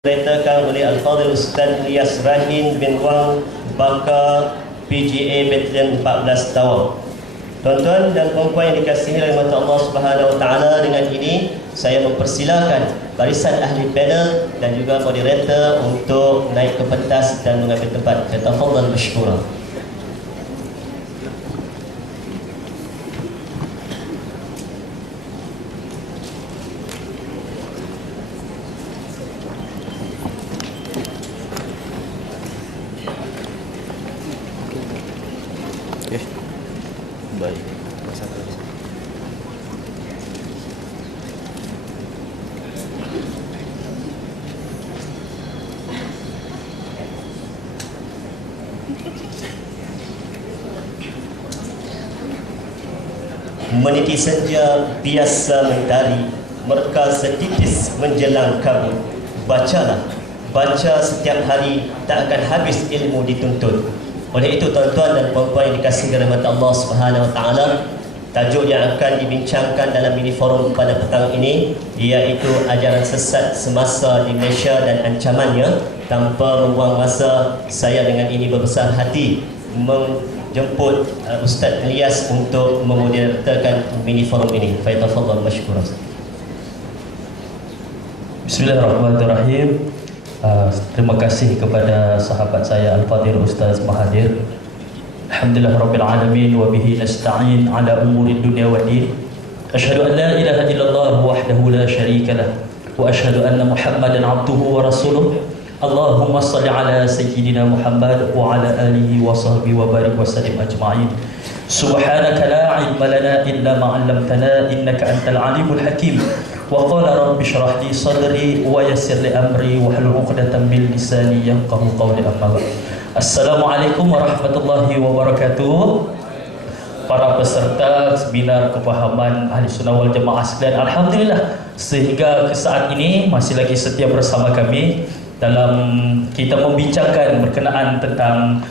Diceritakan oleh Al-Fadhil Ustaz Ilyas Rahin bin Wang Baka PGA Battalion 14 Tawau. Tuan-tuan dan puan-puan yang dikasihi rahmat Allah Subhanahu Wa Taala, dengan ini saya mempersilakan barisan ahli panel dan juga moderator untuk naik ke pentas dan mengambil tempat. Tafadhal mashkura. Baik. Meniti senja biasa mentari, mereka setitis menjelang kabut. Bacalah, baca setiap hari, tak akan habis ilmu dituntut. Oleh itu tuan-tuan dan puan-puan yang dikasihi rahmat Allah Subhanahu Wa Taala, tajuk yang akan dibincangkan dalam mini forum pada petang ini iaitu ajaran sesat semasa di Malaysia dan ancamannya. Tanpa membuang masa, saya dengan ini berbesar hati menjemput Ustaz Ilyas untuk memoderatorkan mini forum ini. Faitafadhal mashkura. Bismillahirrahmanirrahim. Terima kasih kepada sahabat saya Al-Fadhil Ustaz Mahathir. Alhamdulillah Rabbil Alamin, wa bihi nasta'in ala umuri dunia wa din. Asyhadu an la ilaha illallah wahdahu la syarika lah, wa asyhadu anna Muhammadan abduhu wa rasuluh. Allahumma salli ala sayyidina Muhammad wa ala alihi wa sahbihi wa barik wa sallim ajma'in. Subhanaka la ilma lana illa ma 'allamtana innaka antal alimul hakim. Wa qala rabbi shrah li sadri wa yassir li amri wa hlul 'uqdatam min lisani yafqahu qawli. Amma ba'd. Assalamualaikum warahmatullahi wabarakatuh. Para peserta seminar kefahaman Ahli Sunnah wal Jamaah sekalian, alhamdulillah sehingga ke saat ini masih lagi setia bersama kami dalam kita membincangkan berkenaan tentang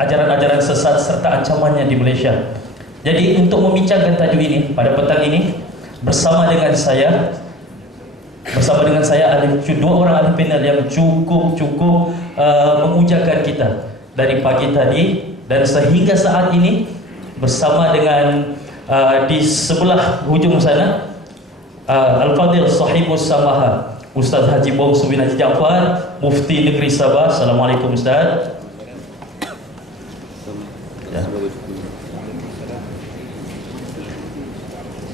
ajaran-ajaran sesat serta ancamannya di Malaysia. Jadi untuk membincangkan tajuk ini pada petang ini bersama dengan saya dua orang ahli panel yang cukup mengujakan kita dari pagi tadi dan sehingga saat ini, bersama dengan di sebelah hujung sana Al-Fadhil Sahibus Samaha Ustaz Haji Bongsu bin Haji Jaafar, Mufti Negeri Sabah. Assalamualaikum Ustaz.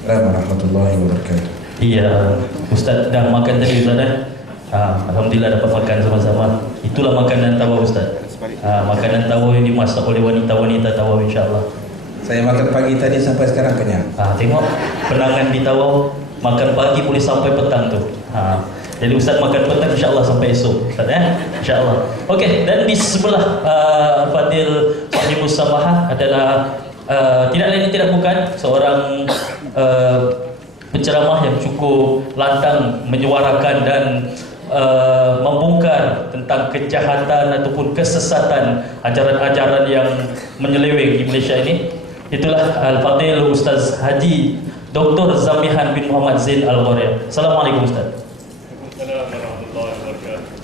Assalamualaikum warahmatullahi wabarakatuh. Iya, Ustaz dah makan tadi Ustaz eh? Alhamdulillah dapat makan sama-sama. Itulah makanan Tawau Ustaz. Makanan Tawau yang dimasak oleh wanita-wanita Tawau, insyaAllah. Saya makan pagi tadi sampai sekarang kenyang. Tengok penangan di Tawau, makan pagi boleh sampai petang tu. Jadi Ustaz makan petang insyaAllah sampai esok Ustaz insyaAllah. Okey, dan di sebelah Fadil Sahibus Samaha adalah tidak lain tidak bukan seorang penceramah yang cukup lantang menyuarakan dan membongkar tentang kejahatan ataupun kesesatan ajaran-ajaran yang menyeleweng di Malaysia ini. Itulah Al-Fadhil Ustaz Haji Dr. Zamihan bin Muhammad Zain Al-Ghoriah. Assalamualaikum Ustaz.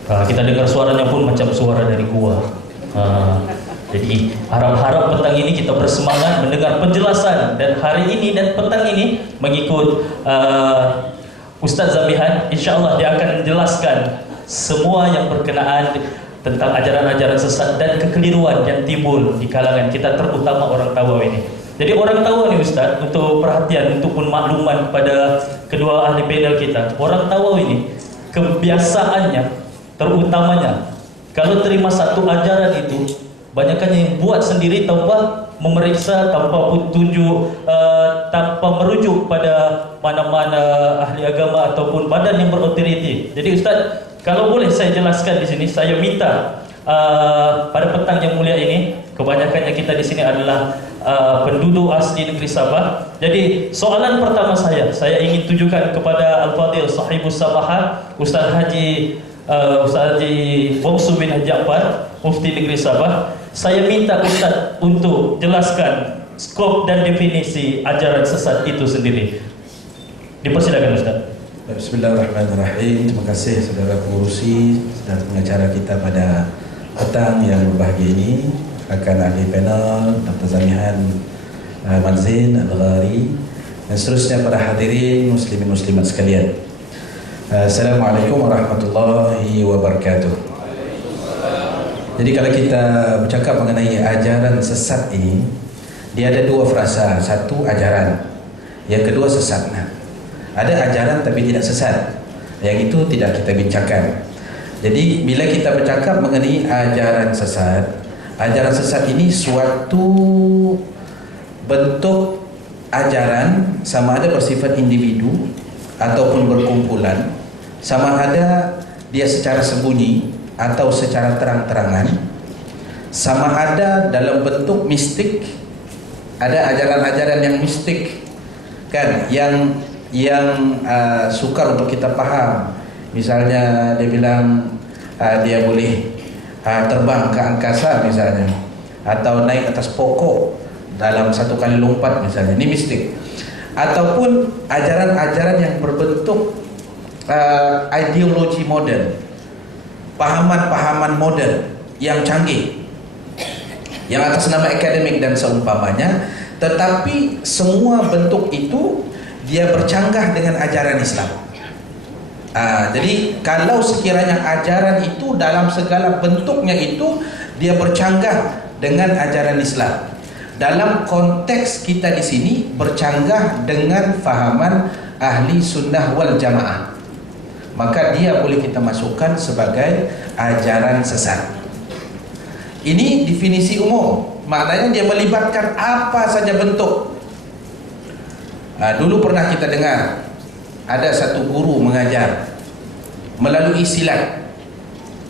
Kita dengar suaranya pun macam suara dari gua. Jadi harap-harap petang ini kita bersemangat mendengar penjelasan, dan hari ini dan petang ini mengikut Ustaz Zamihan, insyaAllah dia akan menjelaskan semua yang berkenaan tentang ajaran-ajaran sesat dan kekeliruan yang timbul di kalangan kita, terutama orang Tawau ini. Jadi orang Tawau ni Ustaz, untuk perhatian, untuk pun makluman kepada kedua ahli panel kita, orang Tawau ini kebiasaannya, terutamanya kalau terima satu ajaran itu, banyaknya yang buat sendiri tanpa memeriksa, tanpa petunjuk, tanpa merujuk pada mana-mana ahli agama ataupun badan yang berotoriti. Jadi Ustaz, kalau boleh saya jelaskan di sini, saya minta pada petang yang mulia ini, kebanyakannya kita di sini adalah penduduk asli negeri Sabah. Jadi soalan pertama saya ingin tujukan kepada Al-Fadhil Sahibus Samaha Ustaz Haji Bongsu bin Haji Jaafar, Mufti Negeri Sabah. Saya minta Ustaz untuk jelaskan skop dan definisi ajaran sesat itu sendiri. Dipersilakan Ustaz. Bismillahirrahmanirrahim. Terima kasih saudara pengurusi dan pengacara kita pada petang yang berbahagia ini, rakan ahli panel Dr. Zamihan Manzin Al-Ghari dan seterusnya para hadirin muslimin muslimat sekalian. Assalamualaikum warahmatullahi wabarakatuh. Jadi kalau kita bercakap mengenai ajaran sesat ini, dia ada dua frasa. Satu ajaran, yang kedua sesat. Nah, ada ajaran tapi tidak sesat, yang itu tidak kita bincangkan. Jadi bila kita bercakap mengenai ajaran sesat ini suatu bentuk ajaran, sama ada bersifat individu ataupun berkumpulan, sama ada dia secara sembunyi atau secara terang-terangan, sama ada dalam bentuk mistik. Ada ajaran-ajaran yang mistik kan, yang sukar untuk kita faham. Misalnya dia bilang dia boleh terbang ke angkasa misalnya, atau naik atas pokok dalam satu kali lompat misalnya, ini mistik. Ataupun ajaran-ajaran yang berbentuk ideologi modern, pahaman-pahaman modern yang canggih, yang atas nama akademik dan seumpamanya, tetapi semua bentuk itu dia bercanggah dengan ajaran Islam. Jadi kalau sekiranya ajaran itu dalam segala bentuknya itu dia bercanggah dengan ajaran Islam, dalam konteks kita di sini bercanggah dengan fahaman ahli sunnah wal jamaah, maka dia boleh kita masukkan sebagai ajaran sesat. Ini definisi umum, maknanya dia melibatkan apa saja bentuk. Dulu pernah kita dengar ada satu guru mengajar melalui silat.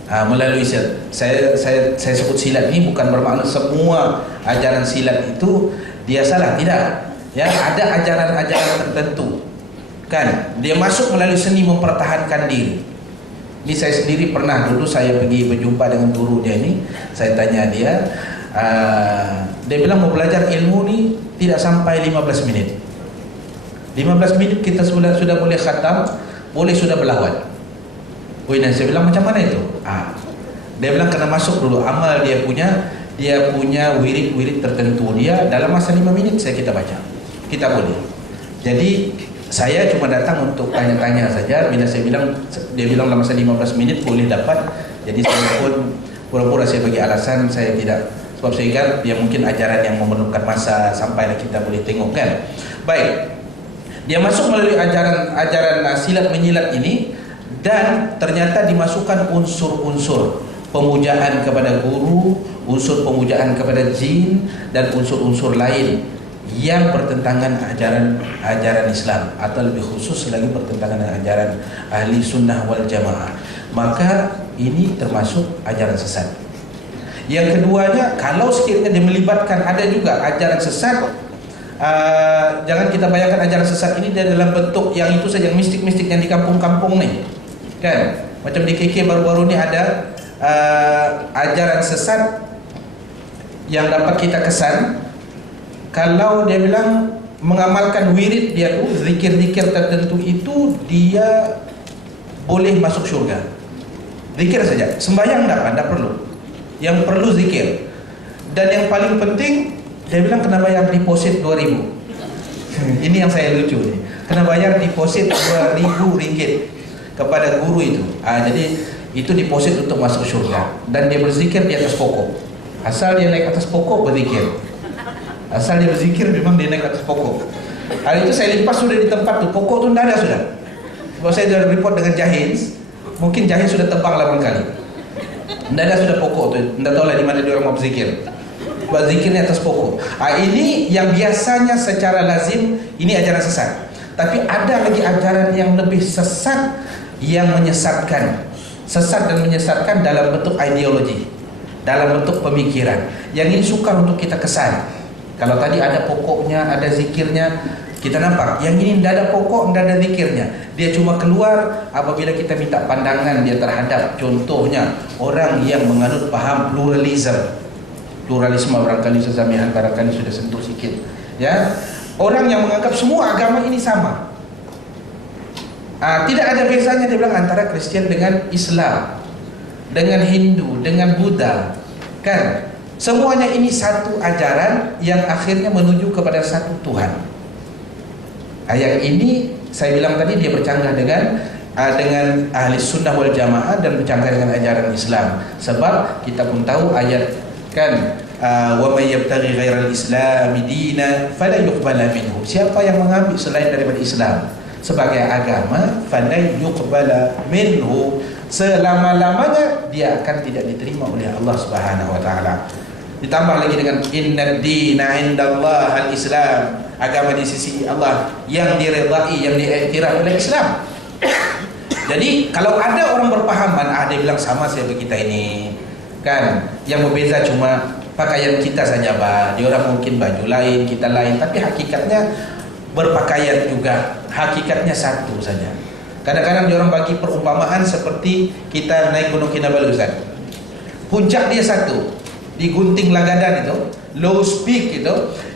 Melalui silat. Saya sebut silat ini bukan bermakna semua ajaran silat itu dia salah, tidak. Ya, ada ajaran-ajaran tertentu. Kan, dia masuk melalui seni mempertahankan diri. Ini saya sendiri pernah, dulu saya pergi berjumpa dengan guru dia ini, saya tanya dia, dia bilang mau belajar ilmu ni tidak sampai 15 minit. 15 minit kita sudah boleh khatam, boleh sudah berlawan. Dan saya bilang macam mana itu? Dia bilang kena masuk dulu amal dia punya wirid-wirid tertentu dia dalam masa 5 minit kita baca. Kita boleh. Jadi saya cuma datang untuk tanya-tanya saja. Bila saya bilang, dia bilang dalam masa 15 menit boleh dapat. Jadi saya pun pura-pura saya bagi alasan saya tidak, sebab saya ingat dia mungkin ajaran yang memerlukan masa sampai kita boleh tengok kan. Baik. Dia masuk melalui ajaran silat menyilat ini, dan ternyata dimasukkan unsur-unsur pemujaan kepada guru, unsur pemujaan kepada jin, dan unsur-unsur lain yang bertentangan ajaran Islam, atau lebih khusus lagi bertentangan dengan ajaran ahli sunnah wal jamaah. Maka ini termasuk ajaran sesat. Yang keduanya, kalau sekiranya dia melibatkan ada juga ajaran sesat, jangan kita bayangkan ajaran sesat ini dalam bentuk yang itu saja, yang mistik-mistik yang di kampung-kampung nih kan. Macam di KK baru-baru ni ada ajaran sesat yang dapat kita kesan kalau dia bilang mengamalkan wirid dia tu, zikir-zikir tertentu itu dia boleh masuk syurga. Zikir saja, sembahyang tak perlu. Yang perlu zikir. Dan yang paling penting, dia bilang kena bayar deposit 2.000. Ini yang saya lucu ni. Kena bayar deposit 2.000 ringgit kepada guru itu. Jadi itu deposit untuk masuk syurga. Dan dia berzikir di atas pokok. Asal dia naik atas pokok berzikir. Asal dia berzikir memang dia naik atas pokok. Hari itu saya lipas sudah di tempat tu, pokok tu tidak ada sudah. Sebab saya sudah report dengan Jahins, mungkin Jahins sudah tebang 8 kali. Tidak ada sudah pokok tu, tidak tahulah di mana dia orang mau berzikir. Buat zikirnya atas pokok. Ini yang biasanya secara lazim ini ajaran sesat. Tapi ada lagi ajaran yang lebih sesat, yang menyesatkan. Sesat dan menyesatkan dalam bentuk ideologi, dalam bentuk pemikiran. Yang ini sukar untuk kita kesan. Kalau tadi ada pokoknya, ada zikirnya, kita nampak. Yang ini tidak ada pokok, tidak ada zikirnya. Dia cuma keluar apabila kita minta pandangan dia terhadap, contohnya orang yang menganut paham pluralisme barangkali Zamihan barangkali sudah sentuh sikit. Ya, orang yang menganggap semua agama ini sama. Tidak ada bezanya dia bilang antara Kristen dengan Islam, dengan Hindu, dengan Buddha, kan? Semuanya ini satu ajaran yang akhirnya menuju kepada satu Tuhan. Ayat ini saya bilang tadi dia bercanggah dengan ahli sunnah wal jamaah dan bercanggah dengan ajaran Islam. Sebab kita pun tahu ayat kan, wa may yabtaghi ghairal islam dinan fala yuqbala minhu. Siapa yang mengambil selain daripada Islam sebagai agama, fala yuqbala minhu, selama-lamanya dia akan tidak diterima oleh Allah Subhanahu wa taala. Ditambah lagi dengan innad dina indallah al-Islam, agama di sisi Allah yang diredai, yang diiktiraf oleh Islam. Jadi kalau ada orang berpahaman, dia bilang sama saya kita ini, kan? Yang berbeza cuma pakaian kita saja, dia orang mungkin baju lain, kita lain, tapi hakikatnya berpakaian juga, hakikatnya satu saja. Kadang-kadang dia orang bagi perumpamaan seperti kita naik Gunung Kinabalu, Ustaz. Puncak dia satu, di Gunting Lagadan itu, Low Peak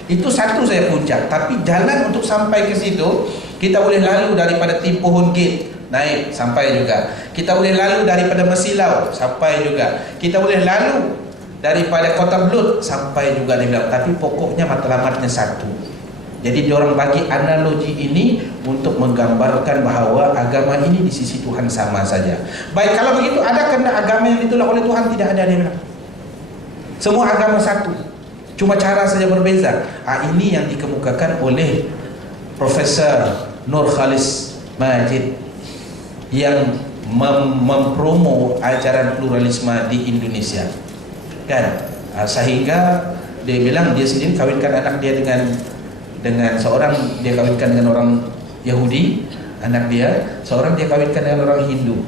itu satu saya puncak, tapi jalan untuk sampai ke situ kita boleh lalu daripada Timpohon Gate naik sampai juga, kita boleh lalu daripada Mesilau sampai juga, kita boleh lalu daripada Kota Blut sampai juga dia bilang, tapi pokoknya matlamatnya satu. Jadi diorang bagi analogi ini untuk menggambarkan bahawa agama ini di sisi Tuhan sama saja. Baik, kalau begitu ada kena agama yang ditolak oleh Tuhan? Tidak ada, dia bilang. Semua agama satu, cuma cara saja berbeza. Ini yang dikemukakan oleh Profesor Nur Khalis Majid yang mempromo ajaran pluralisme di Indonesia, kan? Sehingga dia bilang dia sendiri kawinkan anak dia dengan seorang, dia kawinkan dengan orang Yahudi, anak dia seorang dia kawinkan dengan orang Hindu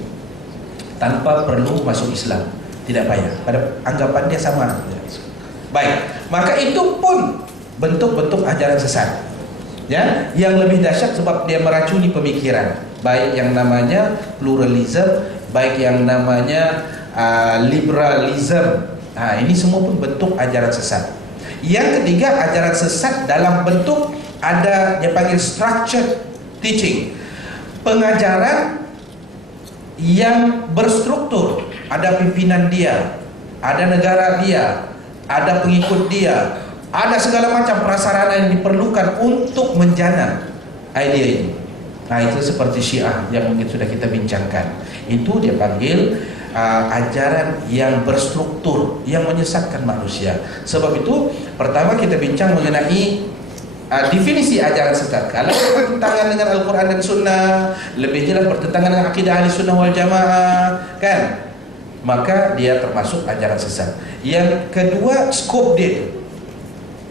tanpa perlu masuk Islam, tidak payah, pada anggapan dia sama. Baik, maka itu pun bentuk-bentuk ajaran sesat, ya, yang lebih dahsyat sebab dia meracuni pemikiran, baik yang namanya pluralism, baik yang namanya liberalism. Ini semua pun bentuk ajaran sesat. Yang ketiga, ajaran sesat dalam bentuk ada dia panggil structured teaching, pengajaran yang berstruktur, ada pimpinan dia, ada negara dia, ada pengikut dia, ada segala macam prasarana yang diperlukan untuk menjana idea ini. Itu seperti Syiah yang mungkin sudah kita bincangkan. Itu dia panggil ajaran yang berstruktur, yang menyesatkan manusia. Sebab itu pertama kita bincang mengenai definisi ajaran sesat. Kalau bertentangan dengan Al-Quran dan Sunnah, lebih jelas bertentangan dengan akidah ahli sunnah wal jamaah, kan? Maka dia termasuk ajaran sesat. Yang kedua, skop dia,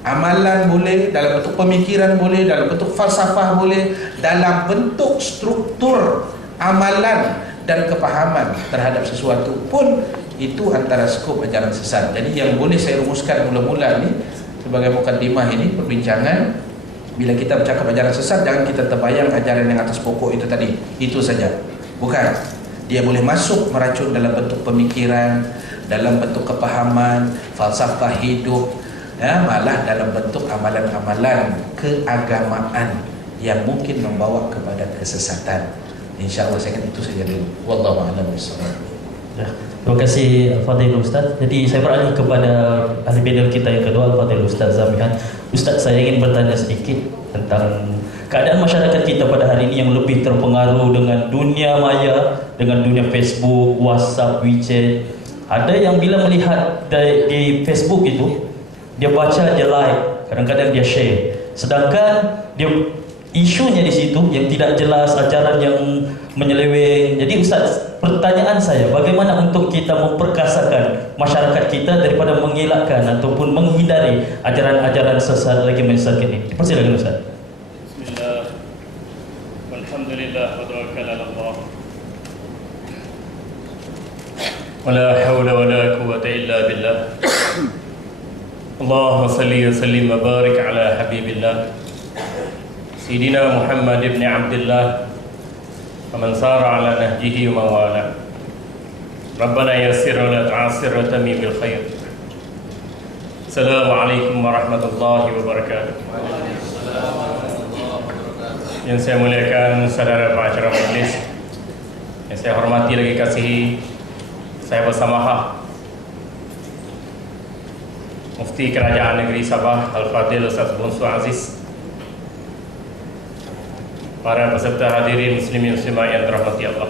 amalan boleh, dalam bentuk pemikiran boleh, dalam bentuk falsafah boleh, dalam bentuk struktur amalan dan kepahaman terhadap sesuatu pun itu antara skop ajaran sesat. Jadi yang boleh saya rumuskan mula-mula ni sebagai mukadimah ini perbincangan, bila kita bercakap ajaran sesat, jangan kita terbayang ajaran yang atas pokok itu tadi, itu saja. Bukan. Dia boleh masuk meracun dalam bentuk pemikiran, dalam bentuk kepahaman, falsafah hidup, malah dalam bentuk amalan-amalan keagamaan yang mungkin membawa kepada kesesatan. InsyaAllah saya akan itu saja dulu. Wallahu a'lam bishawab. Terima kasih Al-Fadhil Ustaz. Jadi saya beralih kepada ahli panel kita yang kedua, Al-Fadhil Ustaz Zamihan. Ustaz, saya ingin bertanya sedikit tentang keadaan masyarakat kita pada hari ini yang lebih terpengaruh dengan dunia maya, dengan dunia Facebook, WhatsApp, WeChat. Ada yang bila melihat di Facebook itu, dia baca, dia like, kadang-kadang dia share. Sedangkan dia isunya di situ yang tidak jelas, ajaran yang menyeleweng. Jadi Ustaz, pertanyaan saya, bagaimana untuk kita memperkasakan masyarakat kita daripada mengelakkan ataupun menghindari ajaran-ajaran sesat lagi menyesatkan ini? Persilakan Ustaz. Bismillah. Alhamdulillah wa tawakkal 'ala Allah. Wala haula wala quwwata illa billah. Allahumma salli wa sallim wa barik ala habibillah Sayyidina Muhammad ibn Abdullah wa man sara ala nahjihi wa mawala. Rabbana yassir wa la tu'assir wa tamim bil khair. Assalamualaikum warahmatullahi wabarakatuh. Yang saya muliakan saudara pengacara majlis, yang saya hormati lagi kasihi, saya bersamaha Mufti Kerajaan Negeri Sabah Al-Fadil Ustaz Bonsur Aziz, para peserta hadirin muslimin muslimah yang dirahmati Allah.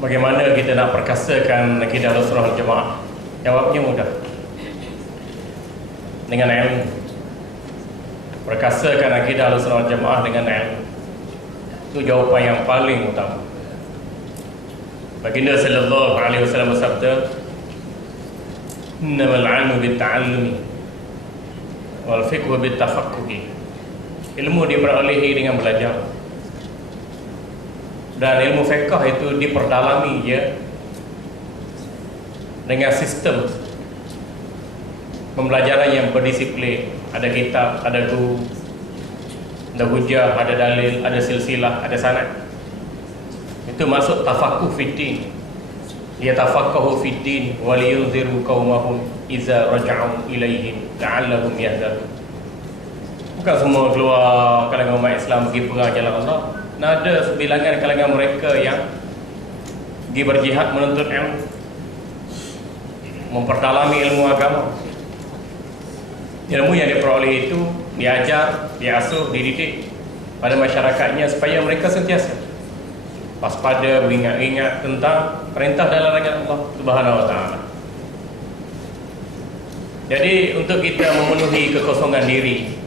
Bagaimana kita nak perkasakan akidah Ahlussunnah wal Jamaah? Jawabnya mudah. Dengan ilmu. Perkasakan akidah Ahlussunnah wal Jamaah dengan ilmu. Itu jawapan yang paling utama. Baginda sallallahu alaihi wasallam bersabda, "Innamal 'ilmu bit-ta'allumi wal fiqhu bit-tafaqquhi." Ilmu diperolehi dengan belajar. Dan ilmu fiqh itu diperdalami ya dengan sistem pembelajaran yang berdisiplin. Ada kitab, ada guru, ada hujah, ada dalil, ada silsilah, ada sanad. Itu masuk tafaqquh fiddin. Ya tafaqquhu fiddin wa liyunziru qaumahum idza raja'u ilaihim la'allahum yahdharun. Bukan semua keluar kalangan umat Islam pergi perang jalan Allah. Ada sebilangan kalangan mereka yang pergi berjihad menuntut ilmu, memperdalami ilmu agama. Ilmu yang diperoleh itu diajar, diasuh, dididik pada masyarakatnya supaya mereka sentiasa waspada, mengingat-ingat tentang perintah dan larangan Allah Subhanahu wa taala. Jadi untuk kita memenuhi kekosongan diri,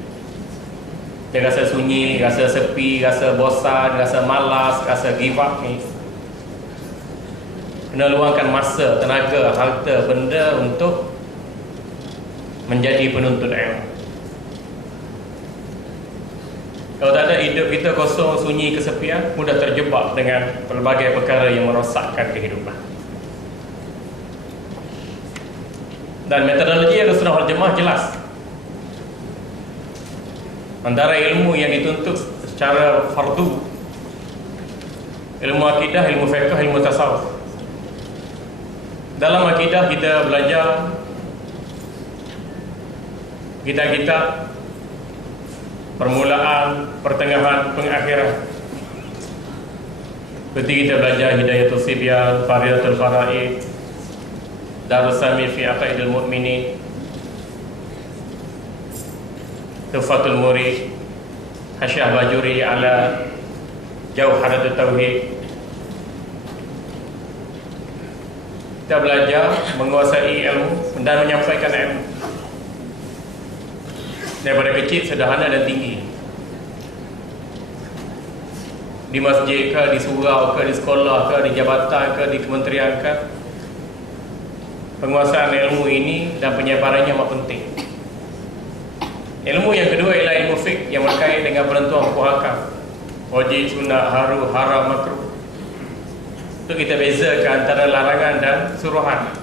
dia rasa sunyi, rasa sepi, rasa bosan, rasa malas, rasa give up ni, kena luangkan masa, tenaga, harta, benda untuk menjadi penuntut ilmu. Kalau tak ada, hidup kita kosong, sunyi, kesepian, mudah terjebak dengan pelbagai perkara yang merosakkan kehidupan. Dan metodologi Ahlussunnah wal Jamaah jelas. Antara ilmu yang dituntut secara fardu, ilmu akidah, ilmu fiqh, ilmu tasawuf. Dalam akidah kita belajar kitab-kitab permulaan, pertengahan, pengakhiran. Seperti kita belajar Hidayatul Sibyan, Faridatul Faraid, Darus Sami fi Aqaidil Mu'minin, Tuhfatul Murid, Hasyiah Bajuri ala Jauharatul Tauhid. Kita belajar menguasai ilmu dan menyampaikan ilmu. Daripada kecil, sederhana dan tinggi. Di masjid ke, di surau ke, di sekolah ke, di jabatan ke, di kementerian ke, penguasaan ilmu ini dan penyebarannya amat penting. Ilmu yang kedua ialah ilmu fiqh yang berkait dengan penentuan hukum hakam, wajib, sunat, haram, makruh. Itu kita bezakan antara larangan dan suruhan,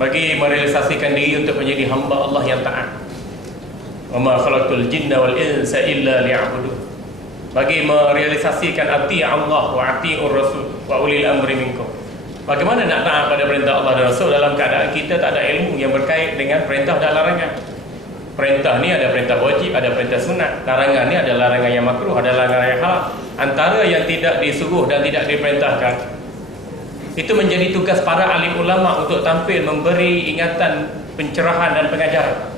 bagi merealisasikan diri untuk menjadi hamba Allah yang taat. Wa ma khalaqtul jinna wal insa illa liya'budun. Bagi merealisasikan ati Allah wa atiur rasul wa ulil amri minkum. Bagaimana nak taat pada perintah Allah dan Rasul dalam keadaan kita tak ada ilmu yang berkait dengan perintah dan larangan? Perintah ni ada perintah wajib, ada perintah sunat. Larangan ni ada larangan yang makruh, ada larangan yang haram. Antara yang tidak disuruh dan tidak diperintahkan, itu menjadi tugas para alim ulama untuk tampil memberi ingatan, pencerahan dan pengajaran.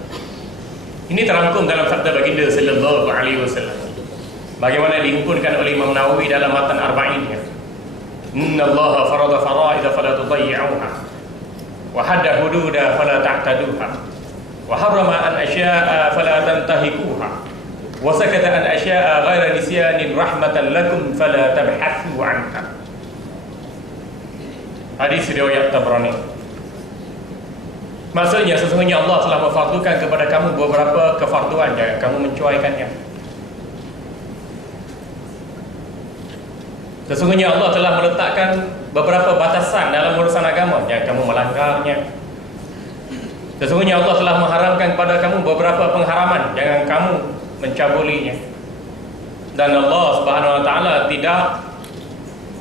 Ini terangkum dalam sabda baginda sallallahu alaihi wasallam. Bagaimana dihimpunkan oleh Imam Nawawi dalam matan arba'innya. Inna Allah farada fara'ida fala tudayyi'uha wa hadda hududa fala ta'taduha wa harrama an asya'a fala tantahikuha wa sakata an asya'a ghaira nisyanin rahmatan lakum fala tabhathu anha. Hadis riwayat Tabrani. Maksudnya sesungguhnya Allah telah memfardukan kepada kamu beberapa kefarduan, jangan kamu mencuaikannya. Sesungguhnya Allah telah meletakkan beberapa batasan dalam urusan agama, jangan kamu melanggarnya. Sesungguhnya Allah telah mengharamkan kepada kamu beberapa pengharaman, jangan kamu mencabulinya. Dan Allah Subhanahu wa taala tidak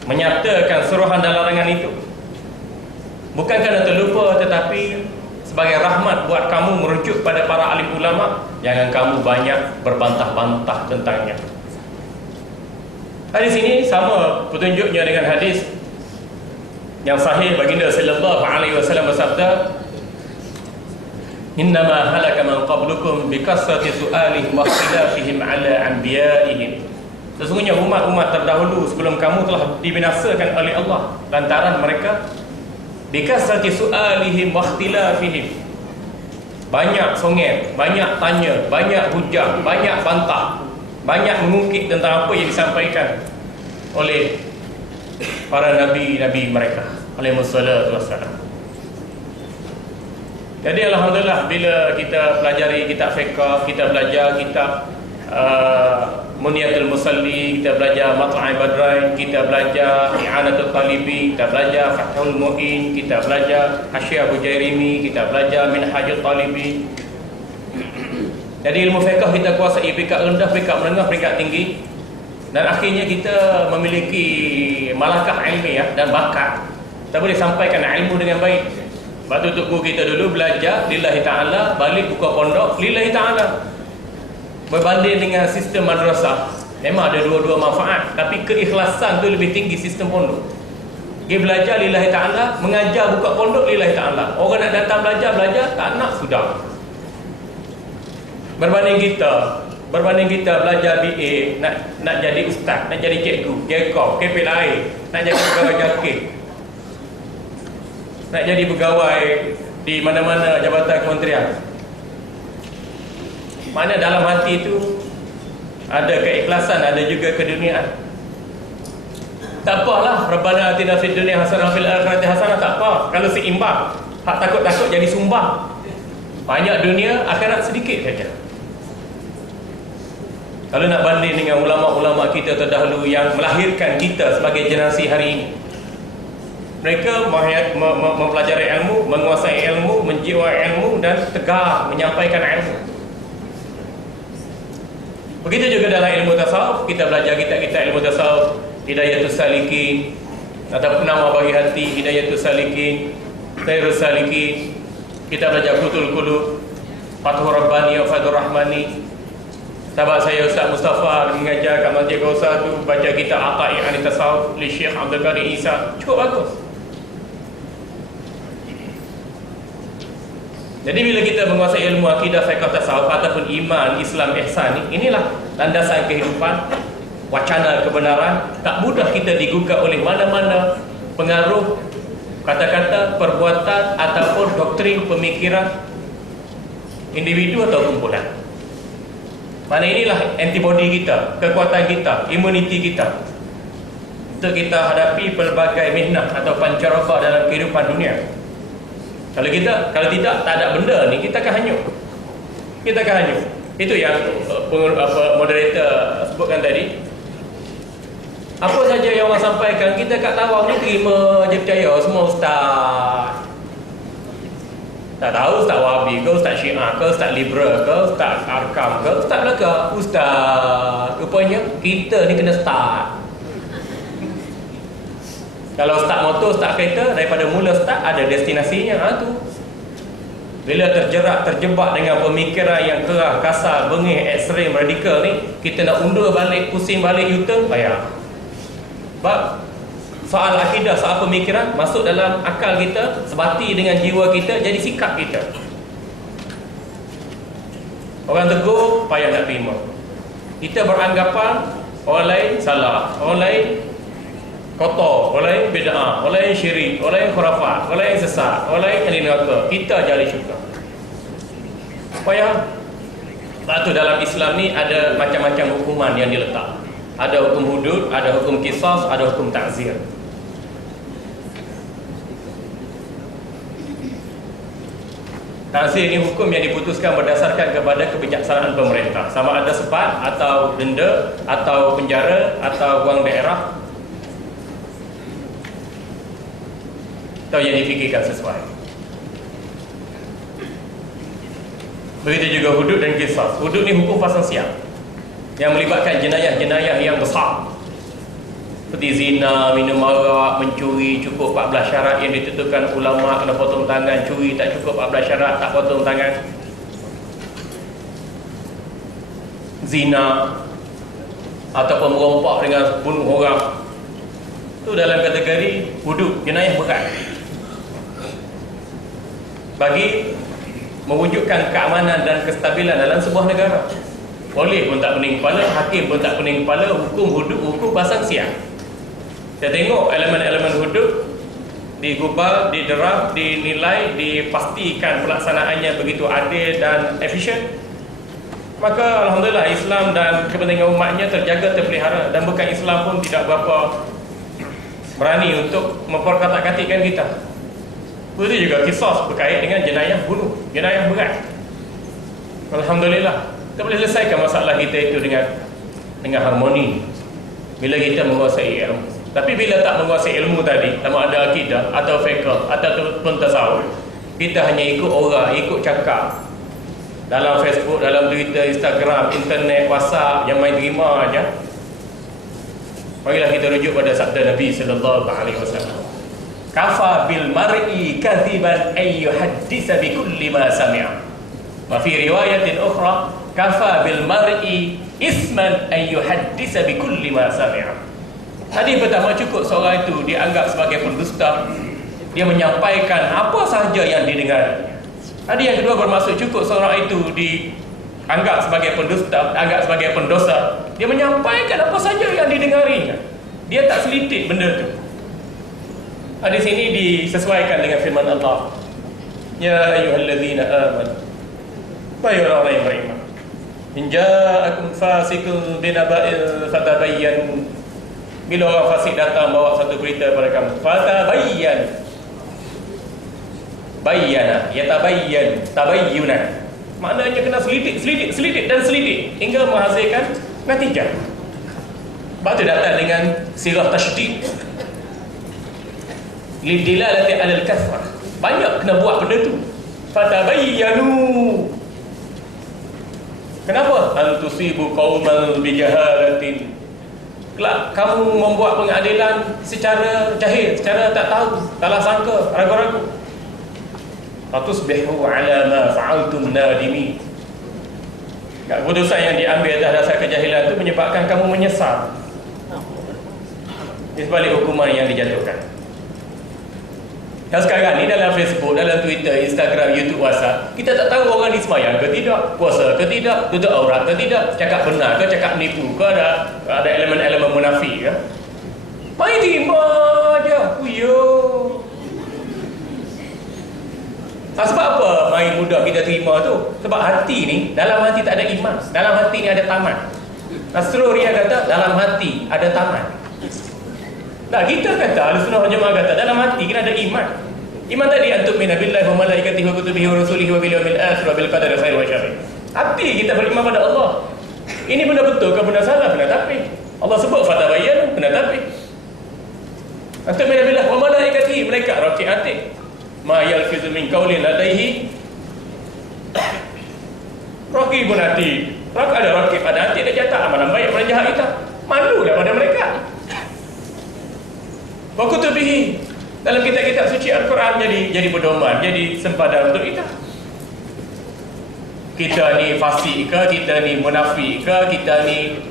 menyatakan suruhan dan larangan itu bukan kerana terlupa, tetapi sebagai rahmat buat kamu merujuk pada para alim ulama, jangan kamu banyak berbantah-bantah tentangnya. Hadis ini sama petunjuknya dengan hadis yang sahih. Baginda sallallahu alaihi wasallam bersabda, "Innama halaka man qablukum bi kasrati su'alihim wa ikhtilafihim ala anbiya'ihim." Sesungguhnya umat-umat terdahulu sebelum kamu telah dibinasakan oleh Allah lantaran mereka bi kasrati su'alihim wa ikhtilafihim, banyak songel, banyak tanya, banyak hujah, banyak bantah, banyak mengungkit tentang apa yang disampaikan oleh para nabi-nabi mereka alaihi wassalatu wassalam. Jadi alhamdulillah, bila kita pelajari kitab fiqh, kita belajar kitab Muniyatul Musalli, kita belajar Matla'i Badrain, kita belajar I'anatul Talibi, kita belajar Fathul Mu'in, kita belajar Hasyiah Bujairimi, kita belajar Minhajul Talibi. Jadi ilmu fiqh kita kuasai peringkat rendah, peringkat menengah, peringkat tinggi, dan akhirnya kita memiliki malakah ilmiah dan bakat. Kita boleh sampaikan ilmu dengan baik. Sebab tu tok guru kita dulu belajar lillahi ta'ala, balik buka pondok lillahi ta'ala. Berbanding dengan sistem madrasah, memang ada dua-dua manfaat, tapi keikhlasan tu lebih tinggi sistem pondok. Dia belajar lillahi ta'ala, mengajar buka pondok lillahi ta'ala. Orang nak datang belajar, tak nak, sudah. Berbanding kita belajar BA, nak jadi ustaz, nak jadi cikgu, gekor, kepil air, nak jadi pegawai jakir, nak jadi pegawai di mana-mana jabatan kementerian. Mana dalam hati itu ada keikhlasan, ada juga keduniaan. Tak apalah, Rabbana atina fid dunya hasanah fil akhirati hasanah, tak apa. Kalau seimbang, hak takut-takut jadi sumbang. Banyak dunia, akhirat sedikit saja. Kalau nak banding dengan ulama-ulama kita terdahulu yang melahirkan kita sebagai generasi hari ini, mereka mempelajari ilmu, menguasai ilmu, menjiwai ilmu dan tegar menyampaikan ilmu. Begitu juga dalam ilmu tasawuf, kita belajar kitab-kitab ilmu tasawuf, Hidayatus Salikin, atau nama bagi hati, Hidayatus Salikin, Khairus Salikin. Kita belajar Futhul Qulub, Fathur Rabbani, Fathur Rahmani. Sahabat saya Ustaz Mustafa mengajar kat Masjid Gausa tu, baca kitab Aqaid Ahli Tasawuf li Syekh Abdul Qadir Isa, cukup bagus. Jadi bila kita menguasai ilmu akidah, fiqh, tasawuf ataupun iman, Islam, ihsan, inilah landasan kehidupan, wacana kebenaran. Tak mudah kita digugat oleh mana-mana pengaruh kata-kata, perbuatan ataupun doktrin pemikiran individu atau kumpulan. Mana inilah antibody kita, kekuatan kita, imuniti kita untuk kita hadapi pelbagai mihnah atau pancaroba dalam kehidupan dunia. Kalau tidak, tak ada benda ni, kita akan hanyut. Itu yang moderator sebutkan tadi. Apa saja yang orang sampaikan, kita kat tawaf ni terima je, percaya semua ustaz. Tak tahu ustaz Wahabi ke, ustaz Syiah ke, ustaz Liberal ke, ustaz Arkam ke, ustaz belaka, ustaz. Rupanya kita ni kena start. Kalau start motor, start kereta, daripada mula start ada destinasinya. Tu bila terjebak dengan pemikiran yang keras, kasar, bengih, ekstrem, radikal ni, kita nak undur balik, pusing balik, U-turn, payah. Sebab soal akidah, soal pemikiran masuk dalam akal kita, sebati dengan jiwa kita, jadi sikap kita. Orang tegur, payah nak terima. Kita beranggapan orang lain salah, orang lain kotor, orang lain bid'ah, orang lain syirik, orang lain khurafat, orang lain sesat, orang lain ahli neraka. Kita jali syurga. Payah. Sebab tu dalam Islam ni ada macam-macam hukuman yang diletak. Ada hukum hudud, ada hukum qisas, ada hukum ta'zir. Ta'zir ni hukum yang diputuskan berdasarkan kepada kebijaksanaan pemerintah. Sama ada sepat atau denda atau penjara atau wang daerah, atau yang difikirkan sesuai. Begitu juga hudud dan qisas. Hudud ni hukum pasang siap yang melibatkan jenayah-jenayah yang besar. Seperti zina, minum arak, mencuri, cukup 14 syarat yang ditentukan ulama, kena potong tangan. Curi tak cukup 14 syarat, tak potong tangan. Zina ataupun merompak dengan bunuh orang, itu dalam kategori hudud, jenayah berat. Bagi mewujudkan keamanan dan kestabilan dalam sebuah negara, polis pun tak pening kepala, hakim pun tak pening kepala, hukum hudud, hukum pasang siang. Saya tengok elemen-elemen hudud digubal, dideraf, dinilai, dipastikan pelaksanaannya begitu adil dan efisien. Maka Alhamdulillah Islam dan kepentingan umatnya terjaga, terpelihara. Dan bukan Islam pun tidak berapa berani untuk memperkatak-katikkan kita. Begitu juga kisah berkait dengan jenayah bunuh, jenayah berat. Alhamdulillah kita boleh selesaikan masalah kita itu dengan harmoni bila kita menguasai ilmu. Tapi bila tak menguasai ilmu tadi, sama ada akidah atau fiqh ataupun tasawuf, kita hanya ikut orang, ikut cakap dalam Facebook, dalam Twitter, Instagram, internet, WhatsApp yang main terima aja. Marilah kita rujuk pada sabda Nabi sallallahu alaihi wasallam. Kafa bil mar'i kadhiban ay yuhaddisa bi kulli ma sami'a. Wa fi riwayatin ukhra, kafa bil mar'i isman ay yuhaddisa bi kulli ma sami'a. Hadis pertama, cukup seorang itu dianggap sebagai pendusta, dia menyampaikan apa sahaja yang didengar. Hadis yang kedua bermaksud cukup seorang itu dianggap sebagai pendusta, dianggap sebagai pendosa, dia menyampaikan apa saja yang didengarinya. Dia tak selidik benda itu. Hadis ini disesuaikan dengan firman Allah, ya ayyuhallazina amanu, wahai orang-orang yang beriman, in ja'akum fasiqun binaba'in fatabayyanu. Bila orang fasik datang bawa satu berita kepada kamu, fatabayyan, bayyana, yatabayyan, tabayyunan, maknanya kena selidik dan selidik hingga menghasilkan natijah. Sebab tu datang dengan sirah tasydid, lidilalati alal kathrah, banyak kena buat benda tu. Fatabayyanu, kenapa? An tusibu qauman bijahalatin, kelak kamu membuat pengadilan secara jahil, secara tak tahu, salah sangka, ragu-ragu. Fatusbihu ala ma fa'altum nadimin. Keputusan yang diambil atas dasar kejahilan itu menyebabkan kamu menyesal di sebalik hukuman yang dijatuhkan. Dan sekarang ni dalam Facebook, dalam Twitter, Instagram, YouTube, WhatsApp, kita tak tahu orang ni sembahyang ke tidak, puasa ke tidak, tutup aurat ke tidak, cakap benar ke, cakap menipu ke, ada elemen-elemen munafik ke. Main terima je, uyuh. Sebab apa main mudah kita terima tu? Sebab hati ni, dalam hati tak ada iman, dalam hati ni ada taman. Nasruri kata, dalam hati ada taman. Nah, kita kata, Ahlussunnah wal Jamaah kata, dalam hati kena ada iman. Iman tadi, antum mina billahi wa malaikatihi wa kutubihi wa rasulihi wa bil yawmil akhir wa bil qadari khair wa syarr. Hati kita beriman pada Allah. Ini benda betul ke benda salah? Benda tapi. Allah sebut fatabayyan, benda tapi. Antum mina billahi wa malaikatihi, malaikat raqiatin. Ma yalfizu min qawlin ladaihi raqibun atid. Ada raqib, ada atid, dia catat amalan baik, amalan jahat kita. Malulah pada mereka. Wa kutubihi, dalam kitab-kitab suci Al-Quran jadi pedoman, jadi sempadan untuk kita. Kita ni fasik ke, kita ni munafik ke, kita ni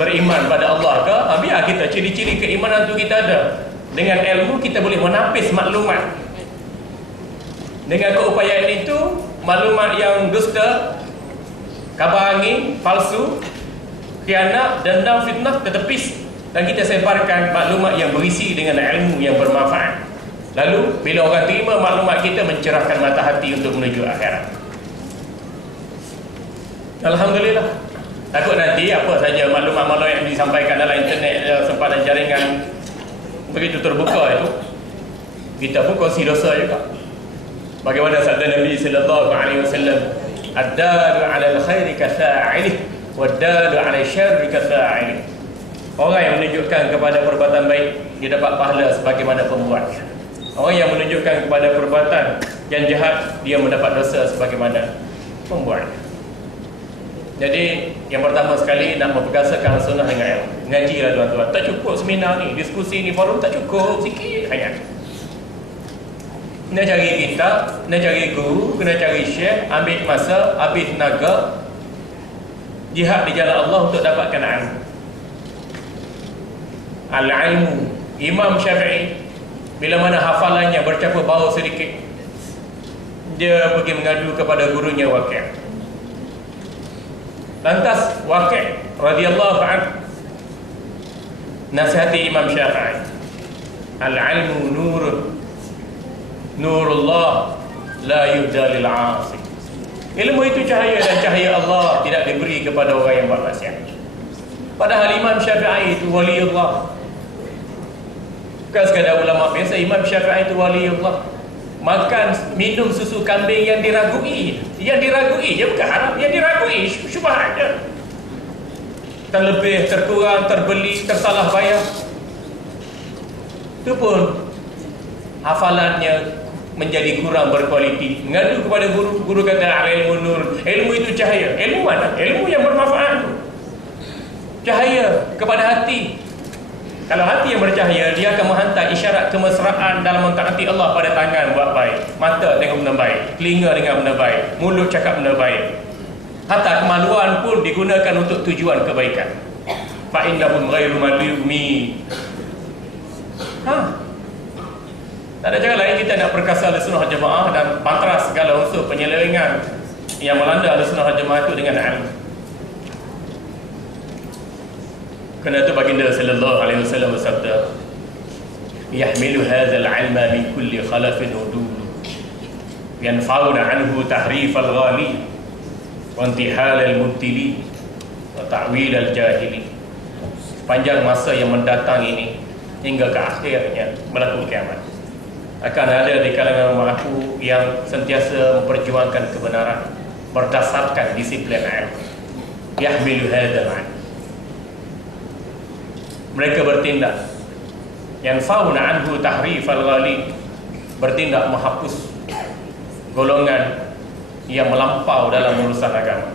beriman pada Allah ke, biar kita ciri-ciri keimanan tu kita ada. Dengan ilmu kita boleh menapis maklumat. Dengan keupayaan itu, maklumat yang dusta, kabar angin, palsu, khianat, dendam, fitnah tertepis. Dan kita sebarkan maklumat yang berisi dengan ilmu yang bermanfaat. Lalu bila orang terima maklumat kita, mencerahkan mata hati untuk menuju akhirat. Alhamdulillah. Takut nanti apa saja maklumat-maklumat yang disampaikan dalam internet, sempadan jaringan begitu terbuka itu, kita pun kongsi dosa juga. Bagaimana sabda Nabi sallallahu alaihi wasallam, ad-dalu 'ala al-khairi ka-fa'ilih wad-dalu 'ala asy-syarri ka-fa'ilih. Orang yang menunjukkan kepada perbuatan baik, dia dapat pahala sebagaimana pembuatnya. Orang yang menunjukkan kepada perbuatan yang jahat, dia mendapat dosa sebagaimana pembuatnya. Jadi yang pertama sekali, nak memperkasakan sunnah dengan ilmu. Ngajilah tuan-tuan. Tak cukup seminar ni, diskusi ni, forum tak cukup, sikit hanya. Nak cari kitab, nak cari guru, kena cari syekh, ambil masa, habis tenaga, jihad di jalan Allah untuk dapatkan ilmu. Al-ilmu. Imam Syafi'i bila mana hafalannya bercampur bau sedikit, dia pergi mengadu kepada gurunya Waqi'. Lantas Waqi' radhiyallahu anhu nasihati Imam Syafi'i, al-ilmu nurun, nurullah la yuhda lil 'asi. Ilmu itu cahaya, dan cahaya Allah tidak diberi kepada orang yang bermaksiat. Padahal Imam Syafi'i itu waliullah. Bukan sekadar ulama biasa, Imam Syafi'i itu waliullah. Makan, minum susu kambing yang diragui. Yang diragui je, bukan haram. Yang diragui, syubhat je. Terlebih, terkurang, terbeli, tersalah bayar. Itu pun hafalannya menjadi kurang berkualiti. Mengadu kepada guru, guru kata ilmu nur. Ilmu itu cahaya. Ilmu mana? Ilmu yang bermanfaat. Cahaya kepada hati. Kalau hati yang bercahaya, dia akan menghantar isyarat kemesraan dalam mentaati Allah pada tangan buat baik, mata tengok benda baik, telinga dengar benda baik, mulut cakap benda baik. Hatta kemaluan pun digunakan untuk tujuan kebaikan. Fa innahum ghairu malumi. Tak ada cara lain kita nak perkasa Ahlussunnah Jamaah dan pantras segala unsur penyelewengan yang melanda Ahlussunnah Jamaah itu dengan ilmu. Kerana itu baginda sallallahu alaihi wasallam bersabda, yahmilu hadzal ilma min kulli khalafin udul yanfa'una anhu tahrif al-ghali wa intihal al-mubtili wa ta'wil al-jahili. Sepanjang masa yang mendatang ini hingga ke akhirnya berlaku kiamat, akan ada di kalangan aku yang sentiasa memperjuangkan kebenaran berdasarkan disiplin ilmu. Yahmilu hadzal ilm, mereka bertindak yang fauna anhu tahrif al-ghali, bertindak menghapus golongan yang melampau dalam urusan agama.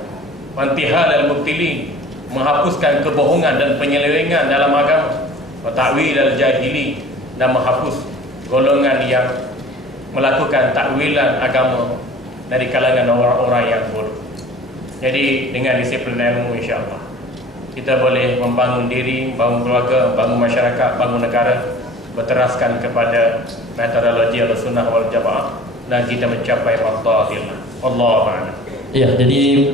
Wantihal al-mubtilin, menghapuskan kebohongan dan penyelewengan dalam agama. Wa ta'wil al-jahili, dan menghapus golongan yang melakukan takwilan agama dari kalangan orang-orang yang bodoh. Jadi dengan disiplin ilmu, insya-Allah kita boleh membangun diri, bangun keluarga, bangun masyarakat, bangun negara, berteraskan kepada metodologi Ahlussunnah wal Jamaah, dan kita mencapai maqsadillah. Allahu a'lam. Ya, jadi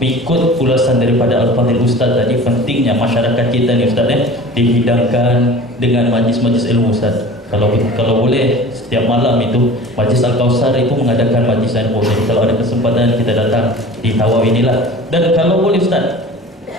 ikut ulasan daripada Al-Fadhil Ustaz tadi, pentingnya masyarakat kita ni Ustaz dihidangkan dengan majlis-majlis ilmu Ustaz. Kalau boleh setiap malam itu Majlis Al-Kausar itu mengadakan majlis ilmu. Jadi kalau ada kesempatan kita datang di Tawau inilah. Dan kalau boleh Ustaz,